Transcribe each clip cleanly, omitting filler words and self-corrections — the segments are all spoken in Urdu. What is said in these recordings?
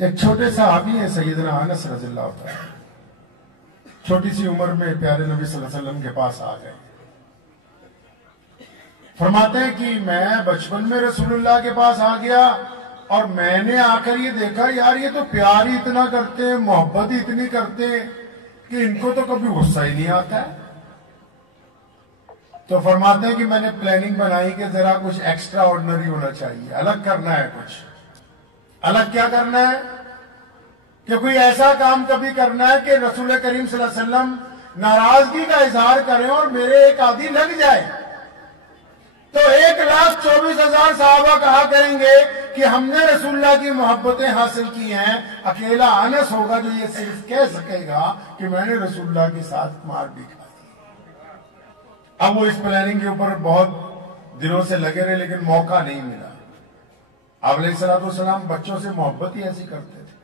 ایک چھوٹے صحابی ہیں سیدنا انس رضی اللہ عنہ، چھوٹی سی عمر میں پیارے نبی صلی اللہ علیہ وسلم کے پاس آ گئے۔ فرماتے ہیں کہ میں بچپن میں رسول اللہ کے پاس آ گیا اور میں نے آ کر یہ دیکھا، یار یہ تو پیار ہی اتنا کرتے ہیں، محبت ہی اتنی کرتے ہیں کہ ان کو تو کبھی غصہ ہی نہیں آتا ہے۔ تو فرماتے ہیں کہ میں نے پلاننگ بنائی کہ ذرا کچھ ایکسٹرا آرڈنری ہونا چاہیے، الگ کرنا ہے کچھ۔ الگ کیا کرنا ہے؟ کہ کوئی ایسا کام کبھی کرنا ہے کہ رسول کریم صلی اللہ علیہ وسلم ناراضگی کا اظہار کریں اور میرے ایک آدھی لگ جائے تو 1,24,000 صحابہ کہا کریں گے کہ ہم نے رسول اللہ کی محبتیں حاصل کی ہیں، اکیلا انس ہوگا جو یہ صرف کہہ سکے گا کہ میں نے رسول اللہ کے ساتھ مار بھی کھائی۔ اب وہ اس پلاننگ کے اوپر بہت دنوں سے لگے رہے لیکن موقع نہیں ملا۔ آپ علیہ الصلوۃ والسلام بچوں سے محبت ہی ایسی کرتے تھے۔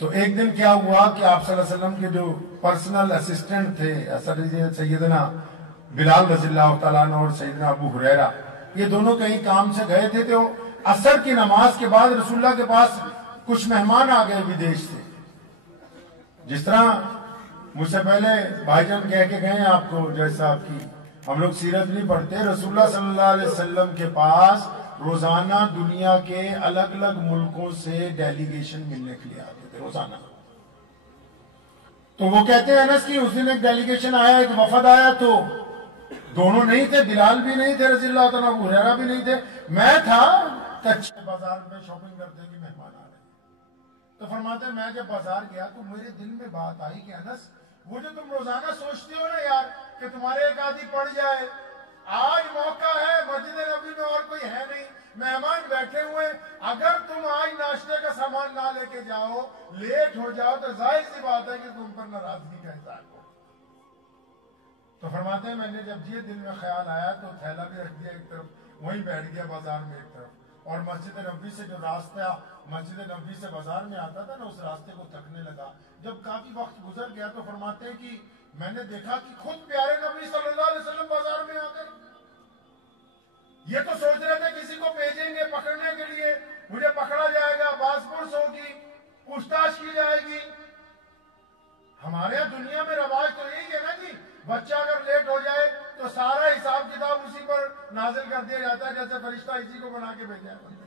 تو ایک دن کیا ہوا کہ آپ صلی اللہ علیہ وسلم کے جو پرسنل اسسٹنٹ تھے سیدنا بلال رضی اللہ تعالیٰ عنہ اور سیدنا ابو ہریرہ، یہ دونوں کہیں کام سے گئے تھے تو عصر کی نماز کے بعد رسول اللہ کے پاس کچھ مہمان آ گئے ودیش سے۔ جس طرح مجھ سے پہلے بھائی جان کہہ کے گئے آپ کو، جیسا آپ کی ہم لوگ سیرت نہیں پڑھتے، رسول اللہ صلی اللہ علیہ وسلم کے پاس روزانہ دنیا کے الگ الگ ملکوں سے ڈیلیگیشن ملنے کے لیے آتے تھے روزانہ۔ تو وہ کہتے ہیں انس کی اس دن ایک ڈیلیگیشن آیا، ایک وفد آیا، تو دونوں نہیں تھے، بلال بھی نہیں تھے رضی اللہ تعالیٰ، ابو ہریرہ بھی نہیں تھے، میں تھا کچے بازار میں شاپنگ کرتے کہ مہمان آ رہے ہیں۔ تو فرماتے ہیں میں جب بازار گیا تو میرے دل میں بات آئی کہ انس وہ جو تم روزانہ سوچتے ہو نا یار کہ تمہارے ایک آدھی پڑ جائے، آج موقع ہے، مسجد نبی میں اور کوئی ہے نہیں، مہمان بیٹھے ہوئے، اگر تم آج ناشتے کا سامان نہ لے کے جاؤ، لیٹ ہو جاؤ تو ظاہر سی بات ہے کہ تم پر ناراضگی کا اظہار ہو۔ تو فرماتے ہیں میں نے جب یہ دل میں خیال آیا تو تھیلا بھی رکھ دیا ایک طرف، وہیں بیٹھ گیا بازار میں ایک طرف، اور مسجد نبوی سے جو راستہ مسجد نبوی سے بازار میں آتا تھا نا اس راستے کو تکنے لگا۔ جب کافی وقت گزر گیا تو فرماتے ہیں کہ میں نے دیکھا کہ خود پیارے نبی صلی اللہ علیہ وسلم بازار میں آ گئے۔ یہ تو سوچ رہے تھے کسی کو بھیجیں گے پکڑنے کے لیے، مجھے پکڑا جائے گا، باز پرس ہوگی، پوچھ تاچھ کی جائے گی۔ ہمارے یہاں دنیا میں رواج تو یہی ہے نا جی، بچہ اگر لیٹ ہو جائے تو سارا حساب کتاب اسی پر نازل کر دیا جاتا ہے جیسے فرشتہ اسی کو بنا کے بھیجا ہے۔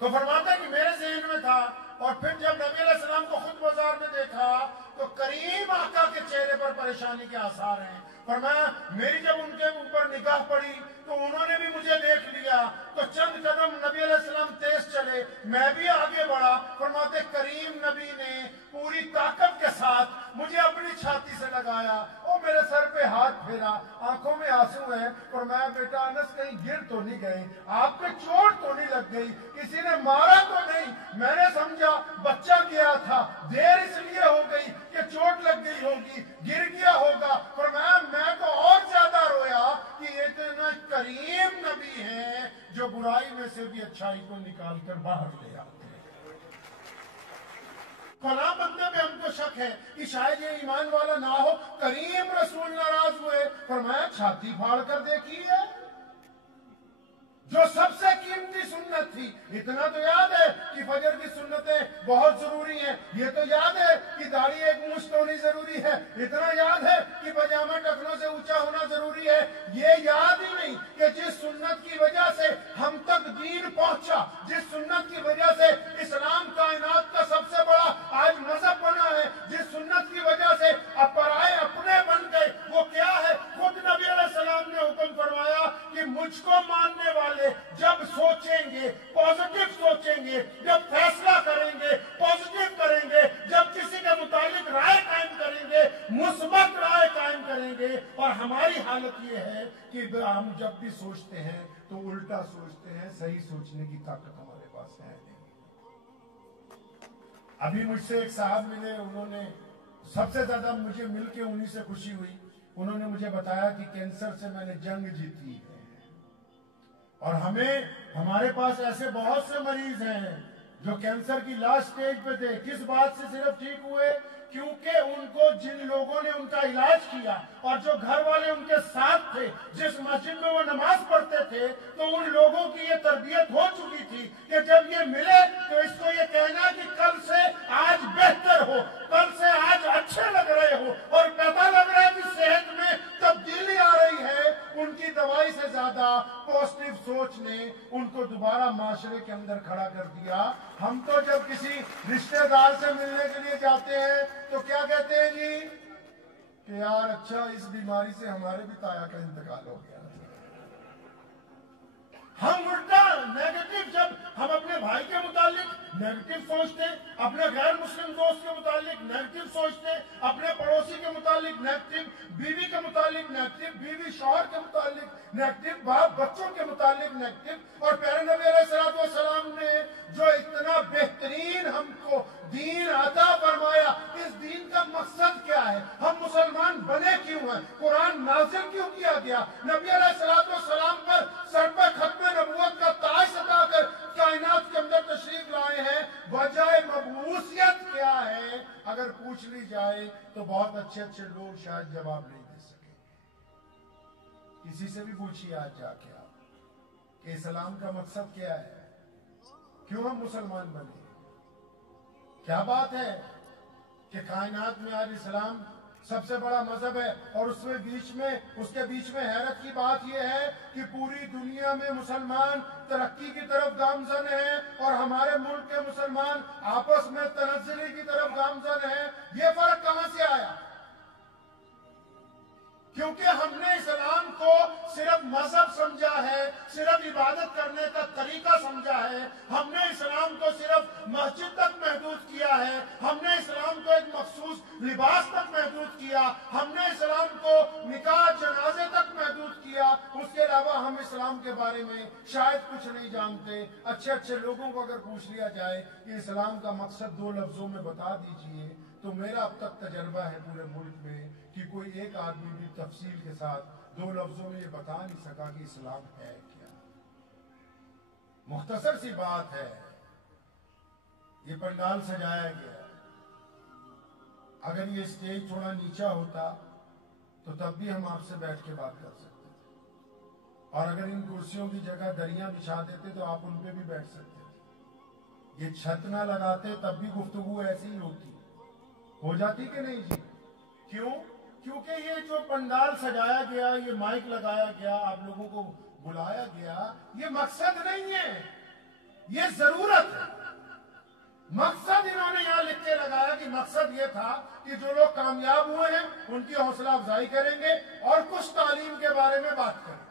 تو فرماتا ہے کہ میرے ذہن میں تھا، اور پھر جب نبی علیہ السلام کو خود بازار میں دیکھا تو کریم آقا کے چہرے پر پریشانی کے آثار ہیں۔ فرمایا میری جب ان کے اوپر نگاہ پڑی تو انہوں نے بھی مجھے دیکھ لیا، تو چند قدم نبی علیہ السلام تیز چلے، میں بھی آگے بڑھا۔ فرماتے کریم نبی نے پوری طاقت کے ساتھ مجھے اپنی چھاتی سے لگایا اور میرے سر پہ ہاتھ پھیرا، آنکھوں میں آنسو ہیں، فرمایا بیٹا انس کہیں گر تو نہیں گئے، آپ پہ چوٹ تو نہیں لگ گئی، کسی نے مارا تو نہیں؟ میں نے سمجھا بچہ گیا تھا، دیر اس لیے ہو گئی کہ چوٹ لگ گئی ہوگی، گر گیا ہوگا۔ فرمایا میں تو اور زیادہ رویا کہ یہ اتنا کریم نبی ہیں جو برائی میں سے بھی اچھائی کو نکال کر باہر لے آتے ہیں۔ فلاں بندے پہ ہم کو شک ہے کہ شاید یہ ایمان والا نہ ہو، کریم رسول ناراض ہوئے، فرمایا چھاتی پھاڑ کر دیکھیے جو سب سے قیمتی سنت تھی۔ اتنا تو یاد ہے کہ فجر کی سنتیں بہت ضروری ہیں، یہ تو یاد ہے کہ داڑھی ایک مشت ہونی ضروری ہے، اتنا یاد ہے کہ پاجامہ ٹخنوں سے اونچا ہونا ضروری ہے، یہ یاد ہی نہیں کہ جس سنت کی وجہ سے ہم تک دین پہنچا، جس سنت کی وجہ سے اسلام کائنات کا سب سے بڑا آج مذہب بنا ہے، جس سنت کی وجہ سے پرائے اپنے بن گئے، وہ کیا ہے؟ خود نبی علیہ السلام نے حکم فرمایا کہ مجھ کو ماننے والے جب سوچیں گے پازیٹو سوچیں گے، جب فیصلہ کریں گے پازیٹو کریں گے، جب کسی کے متعلق رائے قائم کریں گے مثبت رائے قائم کریں گے۔ اور ہماری حالت یہ ہے کہ ہم جب بھی سوچتے ہیں تو الٹا سوچتے ہیں، صحیح سوچنے کی طاقت ہمارے پاس ہے نہیں۔ ابھی مجھ سے ایک صاحب ملے، انہوں نے سب سے زیادہ مجھے مل کے انہی سے خوشی ہوئی، انہوں نے مجھے بتایا کہ کینسر سے میں نے جنگ جیتی ہے، اور ہمارے پاس ایسے بہت سے مریض ہیں جو کینسر کی لاسٹ سٹیج پہ تھے، کس بات سے صرف ٹھیک ہوئے؟ کیونکہ ان کو جن لوگوں نے ان کا علاج کیا اور جو گھر والے ان کے ساتھ تھے، جس مسجد میں وہ نماز پڑھتے تھے، تو ان لوگوں کی یہ تربیت ہو چکی تھی کہ جب یہ ملے تو اس کو یہ کہنا کہ کل سے آج بہتر ہو، کل سے آج اچھے لگ رہے ہو، اور پتہ لگ رہا ہے کہ صحت میں تبدیلی آ رہی ہے۔ ان کی دوائی سے زیادہ پازیٹیو سوچ نے ان کو دوبارہ معاشرے کے اندر کھڑا کر دیا۔ ہم تو جب کسی رشتہ دار سے ملنے کے لیے جاتے ہیں تو کیا کہتے ہیں جی کہ یار اچھا اس بیماری سے ہمارے بھی تایا کا انتقال ہو گیا۔ ہم الٹا نیگیٹو، جب ہم اپنے بھائی کے متعلق نیگیٹو سوچتے ہیں، اپنے غیر مسلم دوست کے متعلق نیگیٹو سوچتے ہیں، اپنے پڑوسی کے متعلق نیگیٹو، بیوی کے متعلق نیگیٹو، بیوی شوہر کے متعلق نیگیٹو، باپ بچوں کے متعلق نیگیٹو، اور پیارے نبی علیہ السلام نے جو اتنا بہترین ہم کو دین عطا فرمایا، اس دین کا مقصد کیا ہے؟ ہم مسلمان بنے کیوں ہیں؟ قرآن نازل کیوں کیا گیا؟ نبی علیہ السلام پر سر پہ ختم نبوت کا تاج سجا کر کائنات کے اندر تشریف لائے ہیں، وجہ مبعوثیت کیا ہے؟ اگر پوچھ لی جائے تو بہت اچھے اچھے لوگ شاید جواب نہیں دے سکے۔ کسی سے بھی پوچھیے آج جا کے آپ کہ اسلام کا مقصد کیا ہے، کیوں ہم مسلمان بنے؟ کیا بات ہے کہ کائنات میں آج اسلام سب سے بڑا مذہب ہے، اور اس کے بیچ میں حیرت کی بات یہ ہے کہ پوری دنیا میں مسلمان ترقی کی طرف گامزن ہیں اور ہمارے ملک کے مسلمان آپس میں تنزلی کی طرف گامزن ہیں۔ یہ فرق کہاں سے آیا؟ کیونکہ ہم نے اسلام کو صرف مذہب سمجھا ہے، صرف عبادت کرنے کا طریقہ سمجھا ہے، ہم نے اسلام کو صرف مسجد تک محدود کیا ہے، ہم نے اسلام کو ایک مخصوص لباس تک محدود کیا، ہم نے اسلام کو نکاح جنازے تک محدود کیا، اس کے علاوہ ہم اسلام کے بارے میں شاید کچھ نہیں جانتے۔ اچھے اچھے لوگوں کو اگر پوچھ لیا جائے کہ اسلام کا مقصد 2 لفظوں میں بتا دیجئے، تو میرا اب تک تجربہ ہے پورے ملک میں کہ کوئی ایک آدمی بھی تفصیل کے ساتھ 2 لفظوں میں یہ بتا نہیں سکا کہ اسلام ہے کیا۔ مختصر سی بات ہے، یہ پنڈال سجایا گیا، اگر یہ اسٹیج تھوڑا نیچا ہوتا تو تب بھی ہم آپ سے بیٹھ کے بات کر سکتے تھے، اور اگر ان کرسیوں کی جگہ دریاں بچھا دیتے تو آپ ان پہ بھی بیٹھ سکتے تھے۔ یہ چھت نہ لگاتے تب بھی گفتگو ایسی ہی ہوتی، ہو جاتی کہ نہیں جی؟ کیوں؟ کیونکہ یہ جو پنڈال سجایا گیا، یہ مائک لگایا گیا، آپ لوگوں کو بلایا گیا، یہ مقصد نہیں ہے، یہ ضرورت ہے۔ مقصد انہوں نے یہاں لکھ کے لگایا کہ مقصد یہ تھا کہ جو لوگ کامیاب ہوئے ہیں ان کی حوصلہ افزائی کریں گے اور کچھ تعلیم کے بارے میں بات کریں گے۔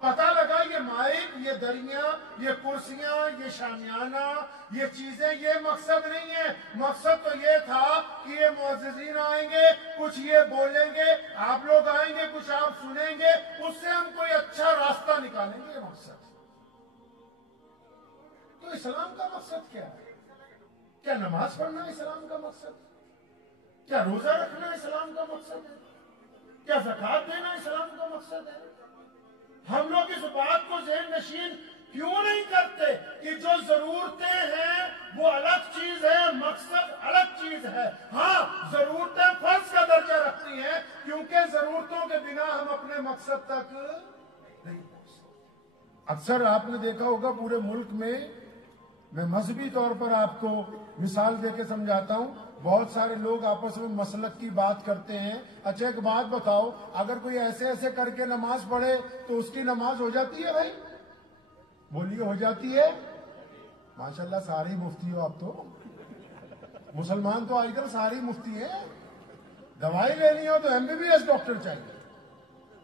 پتہ لگا یہ مائک، یہ دریاں، یہ کرسیاں، یہ شامیانہ، یہ چیزیں، یہ مقصد نہیں ہے۔ مقصد تو یہ تھا کہ یہ معززین آئیں گے، کچھ یہ بولیں گے، آپ لوگ آئیں گے، کچھ آپ سنیں گے، اس سے ہم کوئی اچھا راستہ نکالیں گے۔ یہ مقصد تو اسلام کا مقصد کیا ہے؟ کیا نماز پڑھنا اسلام کا مقصد ہے؟ کیا روزہ رکھنا اسلام کا مقصد ہے؟ کیا زکوٰۃ دینا اسلام کا مقصد ہے؟ ہم لوگ اس بات کو ذہن نشین کیوں نہیں کرتے کہ جو ضرورتیں ہیں وہ الگ چیز ہے، مقصد الگ چیز ہے۔ ہاں، ضرورتیں فرض کا درجہ رکھتی ہیں کیونکہ ضرورتوں کے بنا ہم اپنے مقصد تک نہیں پہنچ سکتے۔ اکثر آپ نے دیکھا ہوگا پورے ملک میں مذہبی طور پر آپ کو مثال دے کے سمجھاتا ہوں، بہت سارے لوگ آپس میں مسلک کی بات کرتے ہیں۔ اچھا ایک بات بتاؤ، اگر کوئی ایسے ایسے کر کے نماز پڑھے تو اس کی نماز ہو جاتی ہے بھائی؟ بولیے، ہو جاتی ہے؟ ماشاءاللہ سارے ہی مفتی ہو آپ تو، مسلمان تو آج کل سارے ہی مفتی ہیں۔ دوائی لینی ہو تو MBBS ڈاکٹر چاہیے،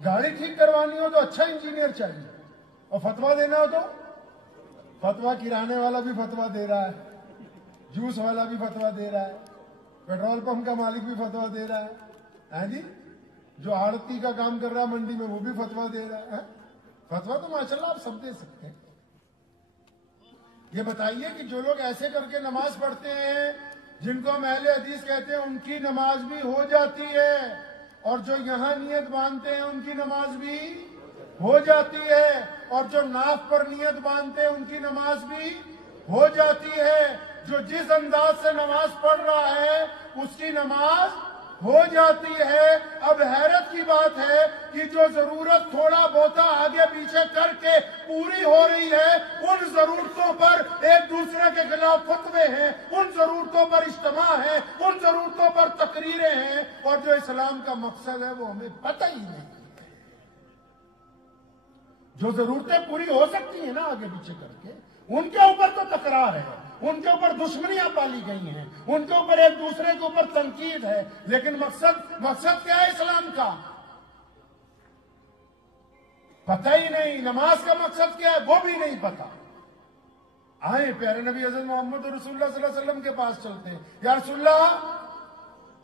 گاڑی ٹھیک کروانی ہو تو اچھا انجینئر چاہیے، اور فتویٰ دینا ہو تو فتویٰ کرانے والا بھی فتویٰ دے رہا ہے، جوس والا بھی فتویٰ دے رہا ہے، پیٹرول پمپ کا مالک بھی فتویٰ دے رہا ہے جی، جو آڑتی کا کام کر رہا ہے منڈی میں وہ بھی فتویٰ دے رہا ہے۔ فتویٰ تو ماشاءاللہ آپ سب دے سکتے ہیں۔ یہ بتائیے کہ جو لوگ ایسے کر کے نماز پڑھتے ہیں، جن کو ہم اہل حدیث کہتے ہیں، ان کی نماز بھی ہو جاتی ہے، اور جو یہاں نیت باندھتے ہیں ان کی نماز بھی ہو جاتی ہے، اور جو ناف پر نیت باندھتے ہیں ان کی نماز بھی ہو جاتی ہے. جو جس انداز سے نماز پڑھ رہا ہے اس کی نماز ہو جاتی ہے. اب حیرت کی بات ہے کہ جو ضرورت تھوڑا بہتا آگے پیچھے کر کے پوری ہو رہی ہے، ان ضرورتوں پر ایک دوسرے کے خلاف فتوے ہیں، ان ضرورتوں پر اجتماع ہے، ان ضرورتوں پر تقریریں ہیں، اور جو اسلام کا مقصد ہے وہ ہمیں پتہ ہی نہیں. جو ضرورتیں پوری ہو سکتی ہیں نا آگے پیچھے کر کے، ان کے اوپر تو تکرار ہے، ان کے اوپر دشمنیاں پالی گئی ہیں، ان کے اوپر ایک دوسرے کے اوپر تنقید ہے. لیکن مقصد کیا ہے اسلام کا؟ پتہ ہی نہیں. نماز کا مقصد کیا ہے وہ بھی نہیں پتہ. آئیں پیارے نبی حضرت محمد رسول اللہ صلی اللہ علیہ وسلم کے پاس چلتے ہیں. یا رسول اللہ،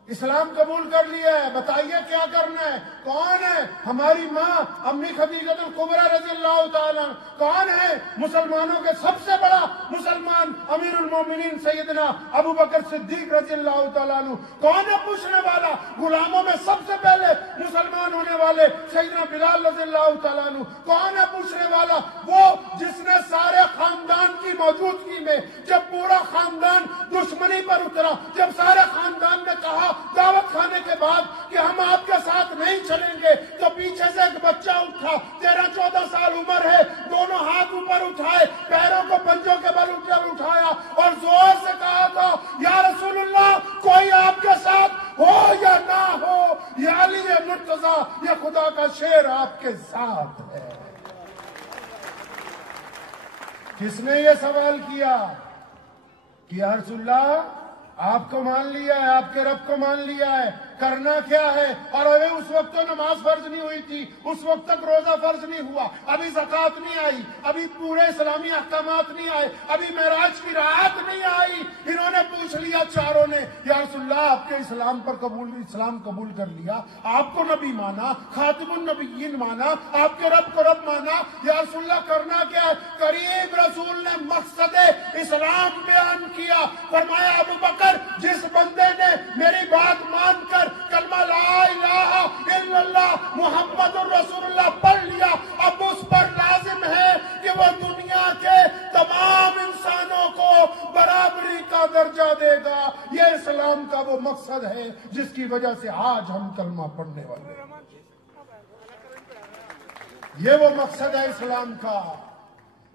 اسلام قبول کر لیا ہے، بتائیے کیا کرنا ہے. کون ہے؟ ہماری ماں امی خدیجہ الکبریٰ رضی اللہ تعالیٰ. کون ہے؟ مسلمانوں کے سب سے بڑا مسلمان امیر المومنین سیدنا ابو بکر صدیق رضی اللہ تعالیٰ عنہ. کون ہے پوچھنے والا؟ غلاموں میں سب سے پہلے مسلمان ہونے والے سیدنا بلال رضی اللہ تعالیٰ عنہ. کون ہے پوچھنے والا؟ وہ جس نے سارے خاندان کی موجودگی میں، جب پورا خاندان دشمنی پر اترا، جب سارے خاندان نے کہا دعوت کھانے کے بعد کہ ہم آپ کے ساتھ نہیں چلیں گے، تو پیچھے سے ایک بچہ اٹھا، 13-14 سال عمر ہے، دونوں ہاتھ اوپر اٹھائے، پیروں کو پنجوں کے بل اٹھایا اور زور سے کہا تھا یا رسول اللہ، کوئی آپ کے ساتھ ہو یا نہ ہو، یا علی مرتضیٰ، یہ خدا کا شیر آپ کے ساتھ ہے. کس نے یہ سوال کیا کہ یا رسول اللہ آپ کو مان لیا ہے، آپ کے رب کو مان لیا ہے، کرنا کیا ہے؟ اور ابھی اس وقت تو نماز فرض نہیں ہوئی تھی، اس وقت تک روزہ فرض نہیں ہوا، ابھی زکوٰۃ نہیں آئی، ابھی پورے اسلامی احکامات نہیں آئے، ابھی معراج کی رات نہیں آئی. انہوں نے پوچھ لیا چاروں نے، یا رسول اللہ آپ کے اسلام قبول کر لیا، آپ کو نبی مانا، خاتم النبیین مانا، آپ کے رب کو رب مانا، یا رسول اللہ کرنا کیا ہے؟ کریم رسول نے مقصد اسلام بیان کیا. فرمایا ابو بکر، جس بندے نے میری بات مان کر کلمہ لا الہ الا اللہ محمد الرسول اللہ پڑھ لیا، اب اس پر لازم ہے کہ وہ دنیا کے تمام انسانوں کو برابری کا درجہ دے گا. یہ اسلام کا وہ مقصد ہے جس کی وجہ سے آج ہم کلمہ پڑھنے والے ہیں. یہ وہ مقصد ہے اسلام کا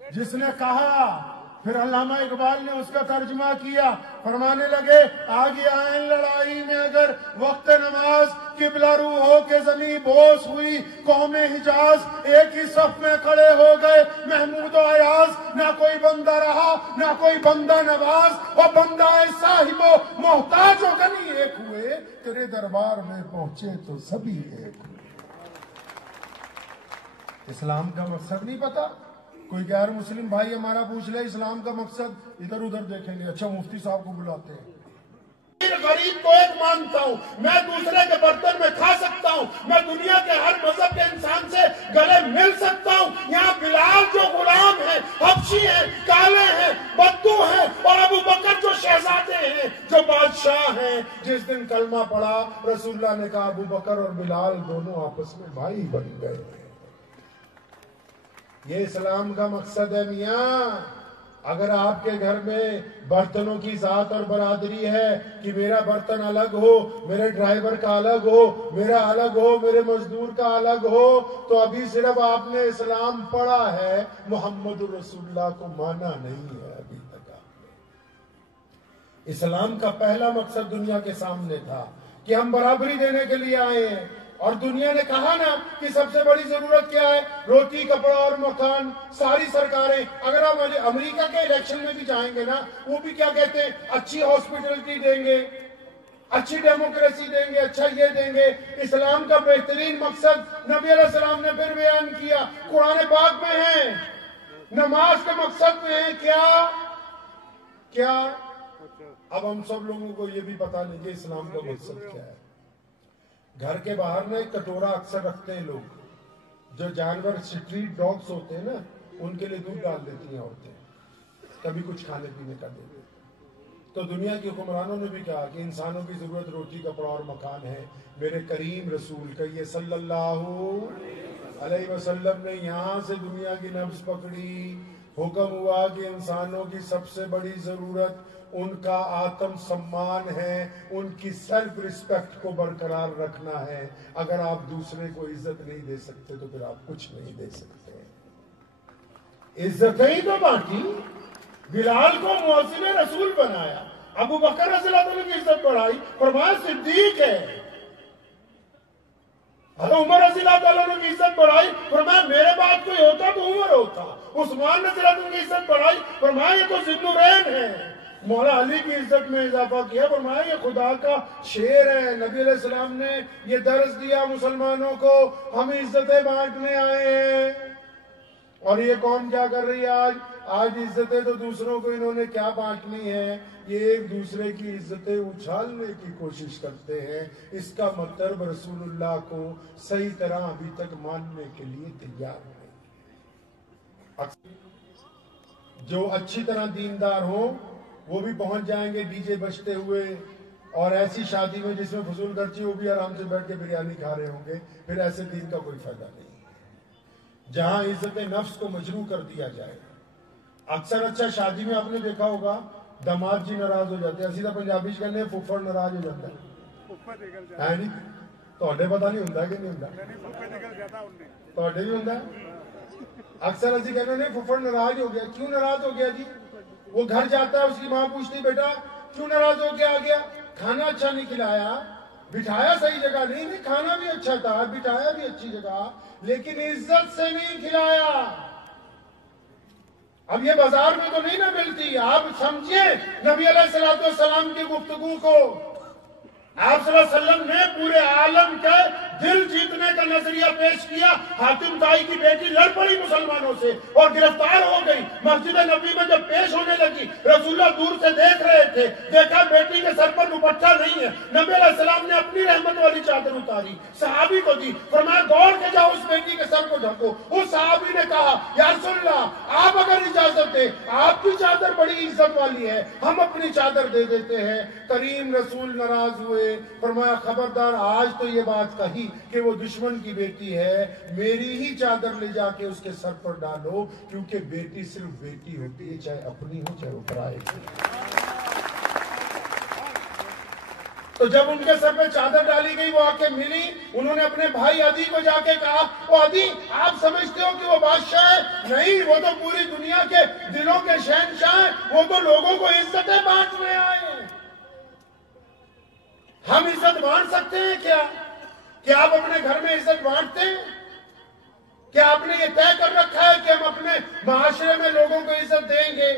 جس نے کہا. پھر علامہ اقبال نے اس کا ترجمہ کیا، فرمانے لگے آگے آئیں لڑائی میں اگر وقت نماز، قبلہ رو ہو کے زمین بوس ہوئی قوم حجاز، ایک ہی صف میں کھڑے ہو گئے محمود و ایاز. نہ کوئی بندہ رہا نہ کوئی بندہ نواز، اور بندہ صاحب و محتاج و غنی ایک ہوئے، تیرے دربار میں پہنچے تو سبھی ایک ہوئے. اسلام کا مقصد نہیں پتا؟ کوئی غیر مسلم بھائی ہمارا پوچھ لے اسلام کا مقصد، ادھر ادھر دیکھیں گے، اچھا مفتی صاحب کو بلاتے ہیں. غریب کو ایک مانتا ہوں، میں دوسرے کے برتن میں کھا سکتا ہوں، میں دنیا کے ہر مذہب کے انسان سے گلے مل سکتا ہوں. یہاں بلال جو غلام ہیں، حبشی ہیں، کالے ہیں، بدو ہیں، اور ابو بکر جو شہزادے ہیں، جو بادشاہ ہیں. جس دن کلمہ پڑھا رسول اللہ نے کہا ابو بکر اور بلال دونوں آپس میں بھائی بن گئے. یہ اسلام کا مقصد ہے میاں. اگر آپ کے گھر میں برتنوں کی ذات اور برادری ہے کہ میرا برتن الگ ہو، میرے ڈرائیور کا الگ ہو، میرا الگ ہو، میرے مزدور کا الگ ہو، تو ابھی صرف آپ نے اسلام پڑھا ہے، محمد رسول اللہ کو مانا نہیں ہے. ابھی تک آپ نے اسلام کا پہلا مقصد دنیا کے سامنے تھا کہ ہم برابری دینے کے لیے آئے ہیں. اور دنیا نے کہا نا کہ سب سے بڑی ضرورت کیا ہے؟ روٹی، کپڑا اور مکان. ساری سرکاریں، اگر ہم امریکہ کے الیکشن میں بھی جائیں گے نا، وہ بھی کیا کہتے ہیں؟ اچھی ہاسپٹلٹی دیں گے، اچھی ڈیموکریسی دیں گے، اچھا یہ دیں گے. اسلام کا بہترین مقصد نبی علیہ السلام نے پھر بیان کیا، قرآن پاک میں ہے. نماز کے مقصد میں ہے کیا؟ اب ہم سب لوگوں کو یہ بھی پتا نہیں کہ اسلام کا مقصد کیا ہے. گھر کے باہر نا ایک کٹورا اکثر رکھتے ہیں لوگ، جو جانور اسٹریٹ ڈاگس ہوتے ہیں نا، ان کے لیے دودھ ڈال دیتی ہیں عورتیں، کبھی کچھ کھانے پینے کا دے دیتے. تو دنیا کے حکمرانوں نے بھی کہا کہ انسانوں کی ضرورت روٹی، کپڑا اور مکان ہے. میرے کریم رسول کہیے صلی اللہ علیہ وسلم نے یہاں سے دنیا کی نبض پکڑی حکم ہوا کہ انسانوں کی سب سے بڑی ضرورت ان کا آتم سمان ہے، ان کی سیلف ریسپیکٹ کو برقرار رکھنا ہے۔ اگر آپ دوسرے کو عزت نہیں دے سکتے تو پھر آپ کچھ نہیں دے سکتے۔ عزتیں ہی تو بانٹی، بلال کو مؤذن رسول بنایا، ابو بکر رضی اللہ عنہ کی عزت بڑھائی، فرمایا صدیق ہے۔ عمر رضی اللہ عنہ کی عزت بڑھائی، فرمایا میرے بعد کوئی ہوتا تو عمر ہوتا۔ عثمان رضی اللہ عنہ کی عزت بڑھائی، فرمایا یہ تو ذی النورین ہے۔ مولا علی کی عزت میں اضافہ کیا، فرمایا یہ خدا کا شیر ہے۔ نبی علیہ السلام نے یہ درس دیا مسلمانوں کو، ہم عزتیں بانٹنے آئے ہیں۔ اور یہ قوم کیا کر رہی ہے آج عزتیں تو دوسروں کو انہوں نے کیا بانٹنی ہے، یہ ایک دوسرے کی عزتیں اچھالنے کی کوشش کرتے ہیں۔ اس کا مطلب رسول اللہ کو صحیح طرح ابھی تک ماننے کے لیے تیار نہیں۔ جو اچھی طرح دیندار ہوں وہ بھی پہنچ جائیں گے ڈی جے بجتے ہوئے، اور ایسی شادی میں جس میں فضول خرچی وہ بھی آرام سے بیٹھ کے بریانی کھا رہے ہوں گے، پھر ایسے دین کا کوئی فائدہ نہیں۔ جہاں عزت نفس کو مجروح کر دیا جائے، اکثر اچھا شادی میں آپ نے دیکھا ہوگا داماد جی ناراض ہو جاتے ہیں، سیدھا پنجابی کہنے ہیں فوفڑ ناراض ہو جاتا ہے نہیں؟ توڑے پتہ نہیں ہوتا کہ نہیں ہوتا؟ توڑے بھی ہوتا ہے؟ اکثر اسی کہنے نہیں فوفڑ ناراض ہو گیا۔ کیوں ناراض ہو گیا جی؟ وہ گھر جاتا ہے، اس کی ماں پوچھتی بیٹا کیوں ناراض ہو کے آ گیا؟ کھانا اچھا نہیں کھلایا، بٹھایا صحیح جگہ نہیں، کھانا بھی اچھا تھا، بٹھایا بھی اچھی جگہ، لیکن عزت سے نہیں کھلایا۔ اب یہ بازار میں تو نہیں نہ ملتی۔ آپ سمجھیں نبی علیہ السلام کی گفتگو کو، آپ صلی اللہ علیہ وسلم نے پورے عالم کے دل جیتنے کا نظریہ پیش کیا۔ حاتم طائی کی بیٹی لڑ پڑی مسلمانوں سے اور گرفتار ہو گئی، مسجد نبی میں جب پیش ہونے لگی رسول اللہ دور سے دیکھ رہے تھے، دیکھا بیٹی کے سر پر دوپٹہ نہیں ہے، نبی علیہ السلام نے اپنی رحمت والی چادر اتاری، صحابی کو دی، فرمایا دوڑ کے جاؤ اس بیٹی کے سر کو ڈھکو۔ اس صحابی نے کہا یا رسول اللہ آپ اگر اجازت دیں، آپ کی چادر بڑی عزت والی ہے، ہم اپنی چادر دے دیتے ہیں۔ کریم رسول ناراض ہوئے، فرمایا خبردار آج تو یہ بات کہی کہ وہ دشمن کی بیٹی ہے، میری ہی چادر لے جا کے اس کے سر پر ڈالو، کیونکہ بیٹی صرف بیٹی ہوتی ہے، چاہے اپنی ہو چاہے وہ پرائے کی۔ تو جب ان کے سر پہ چادر ڈالی گئی، وہ آ کے ملی، انہوں نے اپنے بھائی عدی کو جا کے کہا وہ عدی آپ سمجھتے ہو کہ وہ بادشاہ ہے؟ نہیں، وہ تو پوری دنیا کے دلوں کے شہنشاہ ہیں، وہ تو لوگوں کو عزتیں بانٹنے آئے ہیں۔ ہم عزت بانٹ سکتے ہیں کیا آپ اپنے گھر میں عزت بانٹتے ہیں؟ کیا آپ نے یہ طے کر رکھا ہے کہ ہم اپنے معاشرے میں لوگوں کو عزت دیں گے؟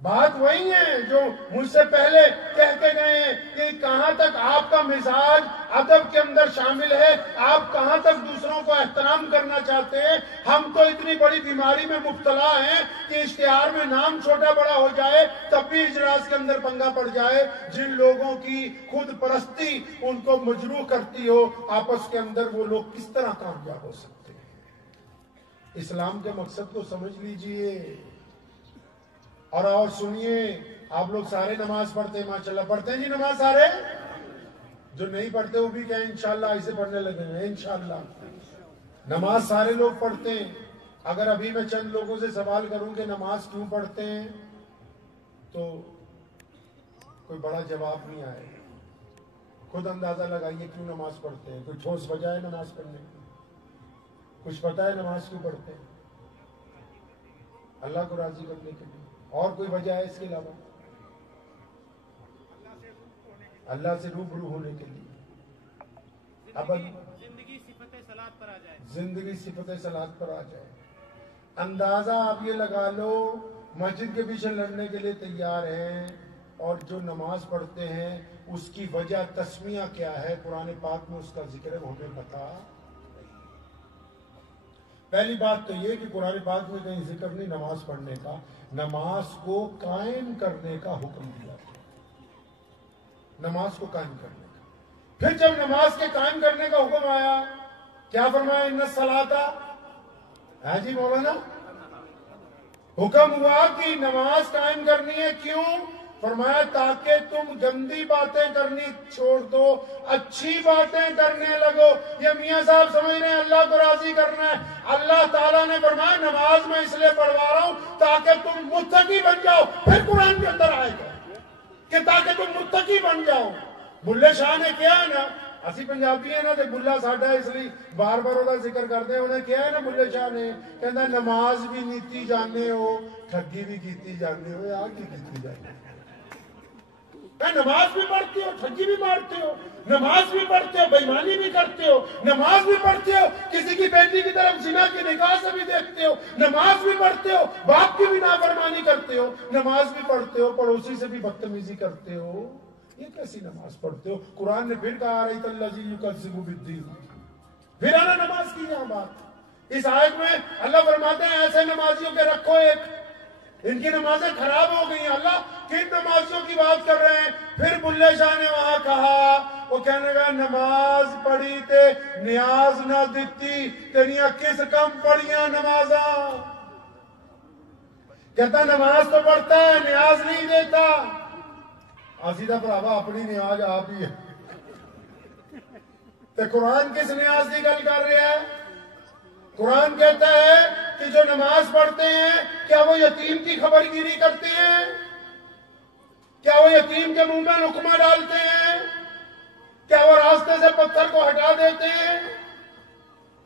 بات وہی ہے جو مجھ سے پہلے کہہ کے گئے ہیں کہ کہاں تک آپ کا مزاج ادب کے اندر شامل ہے، آپ کہاں تک دوسروں کو احترام کرنا چاہتے ہیں۔ ہم تو اتنی بڑی بیماری میں مبتلا ہیں کہ اشتہار میں نام چھوٹا بڑا ہو جائے تب بھی اجلاس کے اندر پنگا پڑ جائے۔ جن لوگوں کی خود پرستی ان کو مجروح کرتی ہو، آپس کے اندر وہ لوگ کس طرح کامیاب ہو سکتے ہیں؟ اسلام کے مقصد کو سمجھ لیجئے۔ اور سنیے، آپ لوگ سارے نماز پڑھتے ہیں، ماشاءاللہ پڑھتے ہیں جی نماز سارے؟ جو نہیں پڑھتے وہ بھی کہیں انشاءاللہ ایسے پڑھنے لگے ہیں انشاءاللہ۔ نماز سارے لوگ پڑھتے ہیں۔ اگر ابھی میں چند لوگوں سے سوال کروں کہ نماز کیوں پڑھتے ہیں تو کوئی بڑا جواب نہیں آئے۔ خود اندازہ لگائیے کیوں نماز پڑھتے ہیں، کوئی ٹھوس وجہ ہے نماز پڑھنے کی؟ کچھ پتہ ہے نماز کیوں پڑھتے ہیں؟ اللہ کو راضی کرنے کے لیے؟ اور کوئی وجہ ہے اس کے علاوہ؟ اللہ سے روبرو ہونے کے لیے، زندگی صفت صلاۃ پر آ جائے، زندگی صفت صلاۃ پر آ جائے۔ اندازہ آپ یہ لگا لو مسجد کے پیچھے لڑنے کے لیے تیار ہیں، اور جو نماز پڑھتے ہیں اس کی وجہ تسمیہ کیا ہے، قرآن پاک میں اس کا ذکر ہے، وہ ہمیں بتا۔ پہلی بات تو یہ کہ قرآن پاک میں کہیں ذکر نہیں نماز پڑھنے کا، نماز کو قائم کرنے کا حکم دیا، نماز کو قائم کرنے کا۔ پھر جب نماز کے قائم کرنے کا حکم آیا، کیا فرمایا؟ ان الصلاۃ، ہے جی مولانا، حکم ہوا کہ نماز قائم کرنی ہے۔ کیوں؟ فرمایا تاکہ تم گندی باتیں کرنی چھوڑ دو، اچھی باتیں کرنے لگو۔ یہ میاں صاحب سمجھ رہے ہیں اللہ کو راضی کرنا ہے۔ اللہ تعالیٰ نے فرمایا نماز میں اس لیے پڑھوا رہا ہوں تاکہ تم متقی بن جاؤ۔ پھر قرآن کے اندر آئے گا کہ تاکہ تم متقی بن جاؤ۔ بلے شاہ نے کیا ہے نا، اسی پنجابی ہے نا تے بلا ساڈا اس لیے بار بار وہ ذکر کرتے ہیں، انہیں کیا ہے نا بلے شاہ نے، کہنا نماز بھی نیتی جانے ہو، ٹھگی بھی کیتی جانے ہو، آ کی کیتی جانے ہو۔ نماز بھی پڑھتے ہو، ٹھگی بھی مارتے ہو، نماز بھی پڑھتے ہو، بے ایمانی بھی کرتے ہو، نماز بھی پڑھتے ہو، کسی کی بیٹی کی طرف زنا کی نگاہ سے بھی دیکھتے ہو، نماز بھی پڑھتے ہو، باپ کی بھی نافرمانی کرتے ہو، نماز بھی پڑھتے ہو، پڑوسی سے بھی بدتمیزی کرتے ہو، یہ کیسی نماز پڑھتے ہو؟ قرآن نے پھر کہا رہی الذی یکذب بالدین، پھر آنا نماز کی یہاں بات۔ اس آیت میں اللہ فرماتے ہیں ایسے نمازیوں کے رکھو ایک، ان کی نمازیں خراب ہو گئی ہیں۔ اللہ کن نمازیوں کی بات کر رہے ہیں؟ پھر بلے شاہ نے وہاں کہا، وہ کہنے لگا نماز پڑھی تے نیاز نہ دیتی، تیریاں کس کم پڑھیاں نمازاں؟ کہتا نماز تو پڑھتا ہے نیاز نہیں دیتا۔ آسی دا بھراوا اپنی نیاز آپ ہی ہے، تے قرآن کس نیاز کی گل کر رہا ہے؟ قرآن کہتا ہے کہ جو نماز پڑھتے ہیں کیا وہ یتیم کی خبر گیری کرتے ہیں؟ کیا وہ یتیم کے منہ میں لقمہ ڈالتے ہیں؟ کیا وہ راستے سے پتھر کو ہٹا دیتے ہیں؟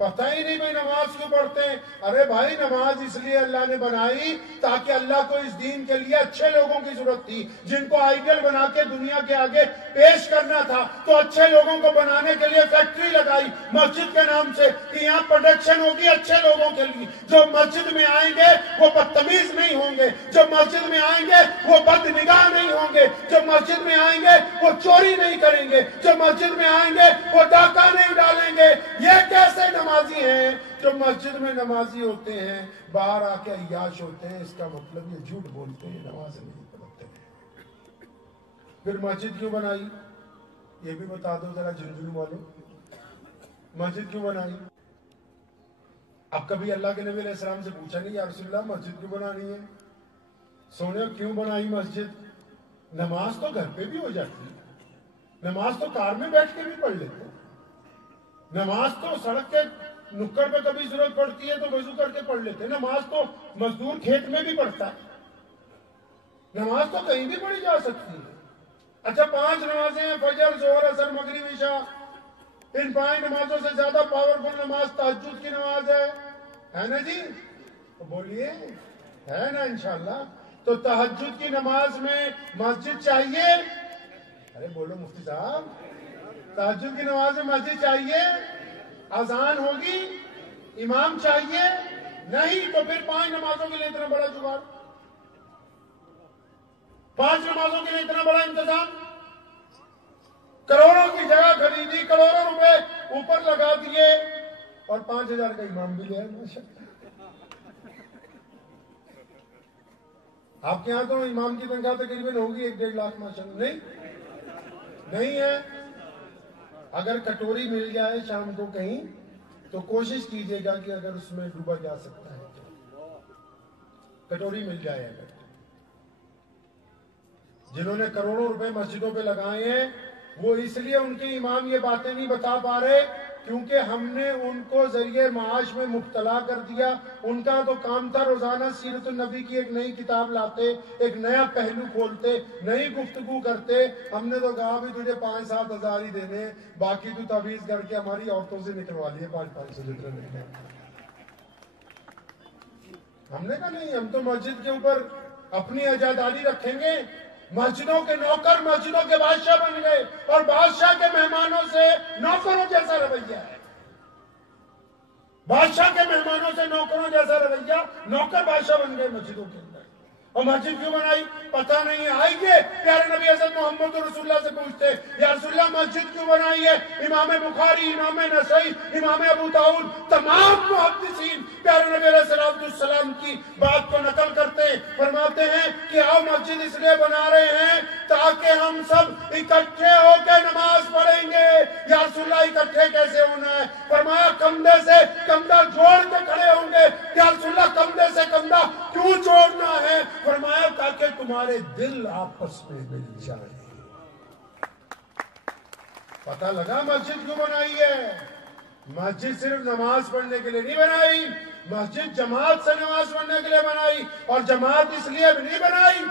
پتہ ہی نہیں بھائی نماز کیوں پڑھتے ہیں۔ ارے بھائی نماز اس لیے اللہ نے بنائی تاکہ اللہ کو اس دین کے لیے اچھے لوگوں کی ضرورت تھی، جن کو آئیڈیل بنا کے دنیا کے آگے پیش کرنا تھا، تو اچھے لوگوں کو بنانے کے لیے فیکٹری لگائی مسجد کے نام سے کہ یہاں پروڈکشن ہوگی اچھے لوگوں کے لیے۔ جو مسجد میں آئیں گے وہ بدتمیز نہیں ہوں گے، جو مسجد میں آئیں گے وہ بد نگاہ نہیں ہوں گے، جو مسجد میں آئیں گے وہ چوری نہیں کریں گے، جو مسجد میں آئیں گے وہ ڈاکہ نہیں ڈالیں گے۔ یہ کیسے نمازی ہیں جو مسجد میں نمازی ہوتے ہیں باہر آ کے عیاش ہوتے ہیں؟ اس کا مطلب یہ جھوٹ بولتے ہیں، نماز نہیں پڑھتے۔ پھر مسجد کیوں بنائی یہ بھی بتا دو ذرا جھنجھنو والوں، مسجد کیوں بنائی؟ اب کبھی اللہ کے نبی علیہ السلام سے پوچھا نہیں یا رسول اللہ مسجد کیوں بنانی ہے؟ سونے کیوں بنائی مسجد؟ نماز تو گھر پہ بھی ہو جاتی ہے، نماز تو کار میں بیٹھ کے بھی پڑھ لیتے ہیں، نماز تو سڑک کے نکڑ پہ کبھی ضرورت پڑتی ہے تو وضو کر کے پڑھ لیتے ہیں، نماز تو مزدور کھیت میں بھی پڑھتا ہے، نماز تو کہیں بھی پڑھی جا سکتی ہے۔ اچھا 5 نمازیں ہیں، فجر، ظہر، عصر، مغرب، عشاء، ان 5 نمازوں سے زیادہ پاورفل نماز تہجد کی نماز ہے نا جی؟ تو بولیے ہے نا انشاءاللہ؟ تو تہجد کی نماز میں مسجد چاہیے؟ ارے بولو مفتی صاحب، تہجد کی نماز میں مسجد چاہیے؟ اذان ہوگی؟ امام چاہیے؟ نہیں، تو پھر 5 نمازوں کے لیے اتنا بڑا جگاڑ، 5 نمازوں کے لیے اتنا بڑا انتظام، کروڑوں کی جگہ خریدی، کروڑوں روپے اوپر لگا دیے اور 5000 کا امام بھی لیا۔ آپ کے یہاں تو امام کی تنخواہ تقریباً ہوگی 1-1.5 لاکھ ماشاءاللہ، نہیں ہے؟ اگر کٹوری مل جائے شام کو کہیں تو کوشش کیجئے گا کہ اگر اس میں ڈوبا جا سکتا ہے تو کٹوری مل جائے۔ اگر جنہوں نے کروڑوں روپے مسجدوں پہ لگائے ہیں وہ اس لیے ان کے امام یہ باتیں نہیں بتا پا رہے کیونکہ ہم نے ان کو ذریعے معاش میں مبتلا کر دیا۔ ان کا تو کام تھا روزانہ سیرت النبی کی ایک نئی کتاب لاتے، ایک نیا پہلو کھولتے، نئی گفتگو کرتے۔ ہم نے تو کہا بھی تجھے 5-7 ہزار ہی دینے، باقی تو تعویذ کر کے ہماری عورتوں سے نکلوا لیے 500 جتنے نکلے۔ ہم نے کہا نہیں، ہم تو مسجد کے اوپر اپنی عزاداری رکھیں گے۔ مسجدوں کے نوکر مسجدوں کے بادشاہ بن گئے اور بادشاہ کے مہمانوں سے نوکروں جیسا رویہ ہے، بادشاہ کے مہمانوں سے نوکروں جیسا رویہ، نوکر بادشاہ بن گئے مسجدوں کے اندر۔ اور مسجد کیوں بنائی؟ پتہ نہیں ہے۔ آئیے پیارے نبی حضرت محمد رسول اللہ سے پوچھتے یا رسول اللہ مسجد کیوں بنائی ہے؟ امام بخاری، امام نسائی، امام ابو داؤد، تمام محدثین پیارے نبی علیہ السلام کی بات کو نقل کرتے ہیں، فرماتے ہیں کہ آؤ مسجد اس لیے بنا رہے ہیں تاکہ ہم سب اکٹھے ہو کے نماز پڑھیں گے۔ یا رسول اللہ اکٹھے کیسے ہونا ہے؟ فرمایا کندھے سے کندھا جوڑ کے کھڑے ہوں گے۔ یا رسول اللہ کندھے سے کندھا کیوں جوڑنا ہے؟ فرمایا تاکہ تم تمہارے دل آپس میں مل جائیں. پتہ لگا مسجد کیوں بنائی ہے؟ مسجد صرف نماز پڑھنے کے لیے نہیں بنائی، مسجد جماعت سے نماز پڑھنے کے لیے بنائی. اور جماعت اس لیے بھی نہیں بنائی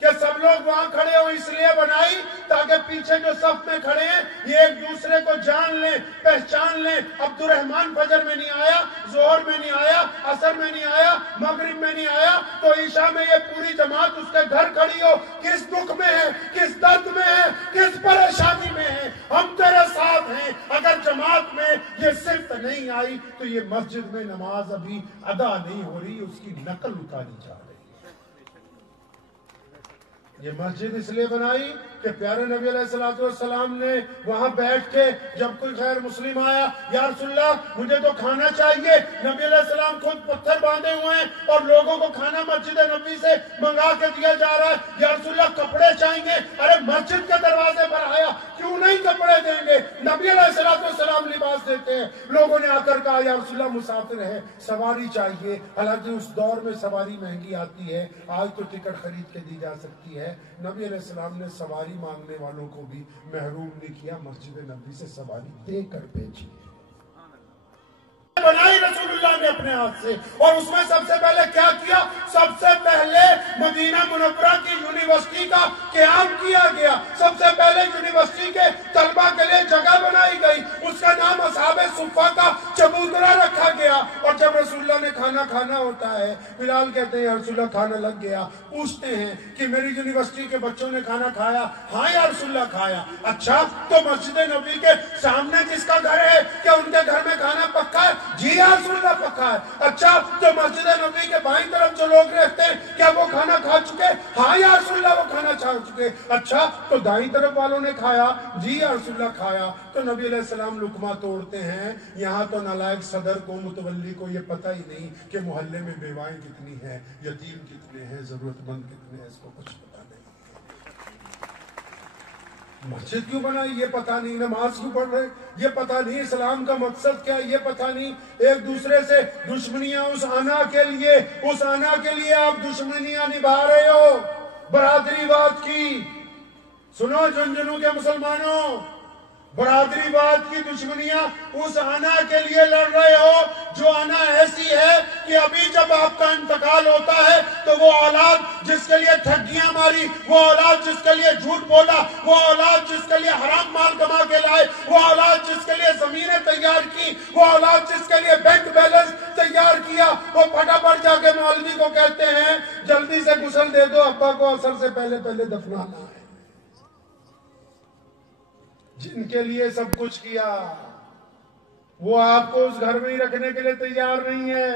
کہ سب لوگ وہاں کھڑے ہو، اس لیے بنائی تاکہ پیچھے جو صف میں کھڑے ہیں یہ ایک دوسرے کو جان لیں، پہچان لیں. عبد الرحمن فجر میں نہیں آیا، ظہر میں نہیں آیا، عصر میں نہیں آیا، مغرب میں نہیں آیا، تو عشاء میں یہ پوری جماعت اس کے گھر کھڑی ہو. کس دکھ میں ہے، کس درد میں ہے، کس پریشانی میں ہے، ہم تیرے ساتھ ہیں. اگر جماعت میں یہ صفت نہیں آئی تو یہ مسجد میں نماز ابھی ادا نہیں ہو رہی، اس کی نقل اتاری جا رہی. یہ مسجد اس لیے بنائی کہ پیارے نبی علیہ السلام نے وہاں بیٹھ کے جب کوئی غیر مسلم آیا، یا رسول اللہ مجھے تو کھانا چاہیے. نبی علیہ السلام خود پتھر باندھے ہوئے ہیں اور لوگوں کو کھانا مسجد نبی سے منگا کے دیا جا رہا ہے. یا رسول اللہ کپڑے چاہیے. ارے مسجد کے دروازے پر آیا، کیوں نہیں کپڑے دیں گے؟ نبی علیہ السلام لباس دیتے ہیں. لوگوں نے آ کر کہا یا رسول اللہ مسافر ہے، سواری چاہیے. حالانکہ اس دور میں سواری مہنگی آتی ہے، آج تو ٹکٹ خرید کے دی جا سکتی ہے. نبی علیہ السلام نے سواری مانگنے والوں کو بھی محروم نہیں کیا، مسجد نبی سے سواری دے کر بھیجی. بنائی رسول اللہ نے اپنے ہاتھ سے. اور اس میں سب سے پہلے کیا کیا؟ سب سے پہلے مدینہ منورہ کی یونیورسٹی کا قیام کیا گیا. سب سے پہلے یونیورسٹی کے طلبہ کے لیے جگہ بنائی گئی، اس کا نام اصحاب صفہ کا چبوترا رکھا گیا. اور جب رسول اللہ نے کھانا کھانا ہوتا ہے، بلال کہتے ہیں یا رسول اللہ کھانا لگ گیا. پوچھتے ہیں کہ میری یونیورسٹی کے بچوں نے کھانا کھایا؟ ہاں یا رسول اللہ کھایا. اچھا تو مسجد نبی کے سامنے جس کا گھر ہے کیا ان کے گھر میں کھانا پکا ہے؟ جی یا رسول اللہ پکا ہے. اچھا تو مسجد نبی کے بائیں طرف جو لوگ رہتے ہیں کیا وہ کھانا کھا چکے؟ ہاں یا رسول اللہ وہ کھانا کھا چکے. اچھا تو دائیں طرف والوں نے کھایا؟ جی یا رسول اللہ کھایا. تو نبی علیہ السلام لقمہ توڑتے ہیں. یہاں تو نالائق صدر کو، متولی کو یہ پتہ ہی نہیں کہ محلے میں بیوائیں کتنی ہیں، یتیم کتنے ہیں، ضرورت مند کتنے ہیں، اس کو کچھ پتہ نہیں. مسجد کیوں بنائی یہ پتہ نہیں، نماز کیوں پڑھ رہے یہ پتہ نہیں، اسلام کا مقصد کیا یہ پتہ نہیں. ایک دوسرے سے دشمنیاں، اس آنا کے لیے آپ دشمنیاں نبھا رہے ہو. برادری واد کی سنو جھنجھنوں کے مسلمانوں، برادری واد کی دشمنیاں اس آنا کے لیے لڑ رہے ہو جو آنا ایسی ہے کہ ابھی جب آپ کا انتقال ہوتا ہے تو وہ اولاد جس کے لیے ٹھگیاں ماری، وہ اولاد جس کے لیے جھوٹ بولا، وہ اولاد جس کے لیے حرام مال کما کے لائے، وہ اولاد جس کے لیے زمینیں تیار کی، وہ اولاد جس کے لیے بینک بیلنس تیار کیا، وہ پھٹافٹ جا کے مولوی کو کہتے ہیں جلدی سے غسل دے دو، ابا کو عصر سے پہلے دفنانا ہے. جن کے لیے سب کچھ کیا وہ آپ کو اس گھر میں ہی رکھنے کے لیے تیار نہیں ہے.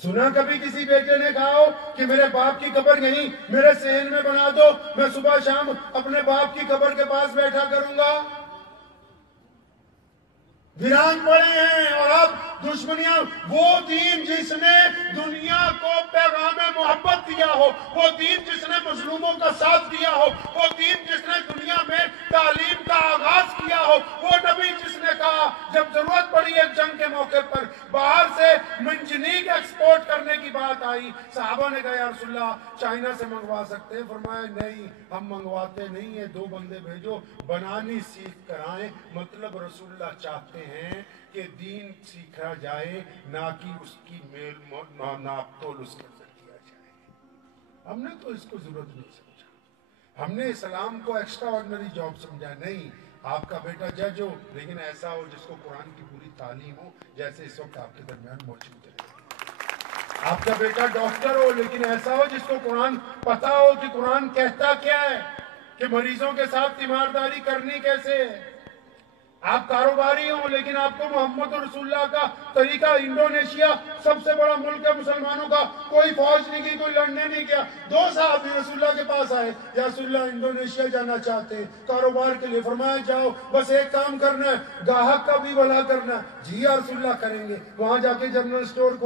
سنا کبھی کسی بیٹے نے کہا ہو کہ میرے باپ کی قبر یہیں میرے صحن میں بنا دو، میں صبح شام اپنے باپ کی قبر کے پاس بیٹھا کروں گا؟ ویران پڑے ہیں. اور اب دشمنیاں، وہ دین جس نے دنیا کو پیغام محبت دیا ہو، وہ دین جس نے مظلوموں کا ساتھ دیا ہو، وہ دین جس نے دنیا میں تعلیم کا آغاز کیا ہو، وہ نبی جس نے کہا جب ضرورت پڑی ایک جنگ کے موقع پر باہر سے منجنیق ایکسپورٹ کرنے کی بات آئی، صحابہ نے کہا یا رسول اللہ چائنا سے منگوا سکتے ہیں؟ فرمایا نہیں، ہم منگواتے نہیں ہیں، 2 بندے بھیجو بنانی سیکھ کر آئیں. مطلب رسول اللہ چاہتے ہیں کہ دین سیکھا جائے، نہ کہ اس کی میل ناپ تول اس کے اندر کیا جائے. ہم نے تو اس کو ضرورت نہیں سمجھا، ہم نے اسلام کو ایکسٹرا آرڈنری جاب سمجھا. نہیں، آپ کا بیٹا جج ہو لیکن ایسا ہو جس کو قرآن کی پوری تعلیم ہو جیسے اس وقت آپ کے درمیان موجود ہے. آپ کا بیٹا ڈاکٹر ہو لیکن ایسا ہو جس کو قرآن پتا ہو کہ قرآن کہتا کیا ہے، کہ مریضوں کے ساتھ تیمارداری کرنی کیسے ہے. آپ کاروباری ہوں لیکن آپ کو محمد رسول اللہ کا طریقہ، انڈونیشیا سب سے بڑا ملک ہے مسلمانوں کا، کوئی فوج نہیں کی، کوئی لڑنے نہیں گیا. 2 صحابی رسول اللہ کے پاس آئے، یا رسول اللہ انڈونیشیا جانا چاہتے ہیں کاروبار کے لیے. فرمایا جاؤ، بس ایک کام کرنا ہے، گاہک کا بھی بھلا کرنا ہے. جی یا رسول اللہ کریں گے. وہاں جا کے جنرل سٹور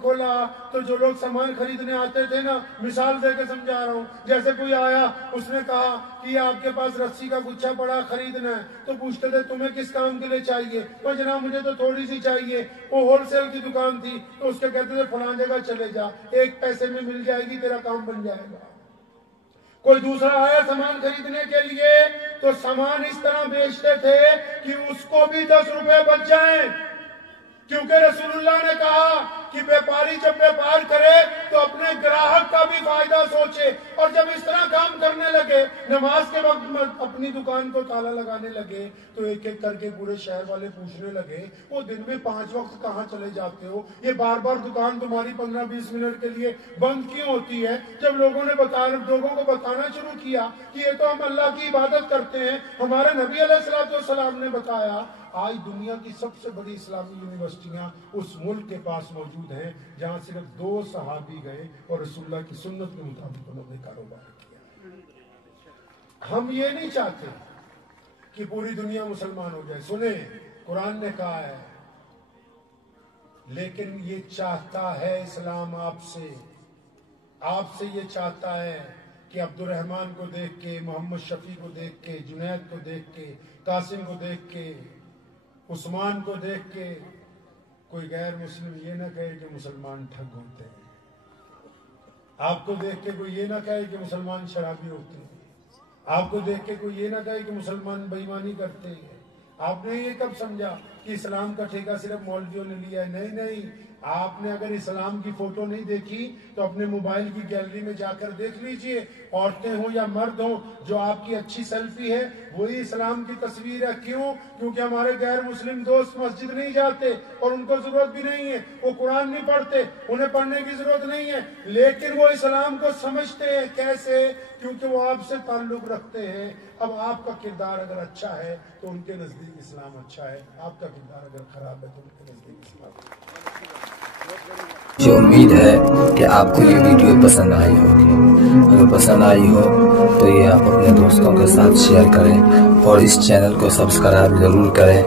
کھولا، تو جو لوگ سامان خریدنے آتے تھے نا، مثال دے کے سمجھا رہا ہوں، جیسے کوئی آیا اس نے کہا کہ آپ کے پاس رسی کا گچھا پڑا خریدنا ہے، تو پوچھتے تھے تمہیں کس کام کے لیے چاہیے؟ وہ جناب مجھے تو تھوڑی سی چاہیے. وہ ہول سیل کی دکان تھی، تو اس کے کہتے تھے فلاں جگہ چلے جا، 1 پیسے میں مل جائے گی، تیرا کام بن جائے گا. کوئی دوسرا آیا سامان خریدنے کے لیے تو سامان اس طرح بیچتے تھے کہ اس کو بھی 10 روپے بچ جائیں، کیونکہ رسول اللہ نے کہا کہ بیپاری جب بیپار کرے تو اپنے گراہک کا بھی فائدہ سوچے. اور جب اس طرح کام کرنے لگے، نماز کے وقت میں اپنی دکان کو تالا لگانے لگے، تو ایک ایک کر کے پورے شہر والے پوچھنے لگے وہ دن میں 5 وقت کہاں چلے جاتے ہو؟ یہ بار بار دکان تمہاری 15-20 منٹ کے لیے بند کیوں ہوتی ہے؟ جب لوگوں کو بتانا شروع کیا کہ یہ تو ہم اللہ کی عبادت کرتے ہیں. ہمارے نبی علیہ السلام نے بتایا آج دنیا کی سب سے بڑی اسلامی یونیورسٹیاں اس ملک کے پاس موجود ہیں جہاں صرف 2 صحابی گئے اور رسول اللہ کی سنت کے مطابق انہوں نے کاروبار کیا. ہم یہ نہیں چاہتے کہ پوری دنیا مسلمان ہو جائے. سنیں، قرآن نے کہا ہے، لیکن یہ چاہتا ہے اسلام آپ سے یہ چاہتا ہے کہ عبد الرحمن کو دیکھ کے، محمد شفیع کو دیکھ کے، جنید کو دیکھ کے، قاسم کو دیکھ کے، عثمان کو دیکھ کے کوئی غیر مسلم یہ نہ کہے کہ مسلمان ٹھگ ہوتے ہیں. آپ کو دیکھ کے کوئی یہ نہ کہے کہ مسلمان شرابی ہوتے ہیں. آپ کو دیکھ کے کوئی یہ نہ کہے کہ مسلمان بے ایمانی کرتے ہیں. آپ نے یہ کب سمجھا کہ اسلام کا ٹھیکہ صرف مولویوں نے لیا ہے؟ نہیں. آپ نے اگر اسلام کی فوٹو نہیں دیکھی تو اپنے موبائل کی گیلری میں جا کر دیکھ لیجئے، عورتیں ہوں یا مرد ہوں، جو آپ کی اچھی سیلفی ہے وہی اسلام کی تصویر ہے. کیوں؟ کیونکہ ہمارے غیر مسلم دوست مسجد نہیں جاتے اور ان کو ضرورت بھی نہیں ہے، وہ قرآن نہیں پڑھتے، انہیں پڑھنے کی ضرورت نہیں ہے، لیکن وہ اسلام کو سمجھتے ہیں. کیسے؟ کیونکہ وہ آپ سے تعلق رکھتے ہیں. اب آپ کا کردار اگر اچھا ہے تو ان کے نزدیک اسلام اچھا ہے، آپ کا کردار اگر خراب ہے تو ان کے نزدیک اسلام اچھا ہے. مجھے امید ہے کہ آپ کو یہ ویڈیو پسند آئی ہوگی. اگر پسند آئی ہو تو یہ آپ اپنے دوستوں کے ساتھ شیئر کریں اور اس چینل کو سبسکرائب ضرور کریں.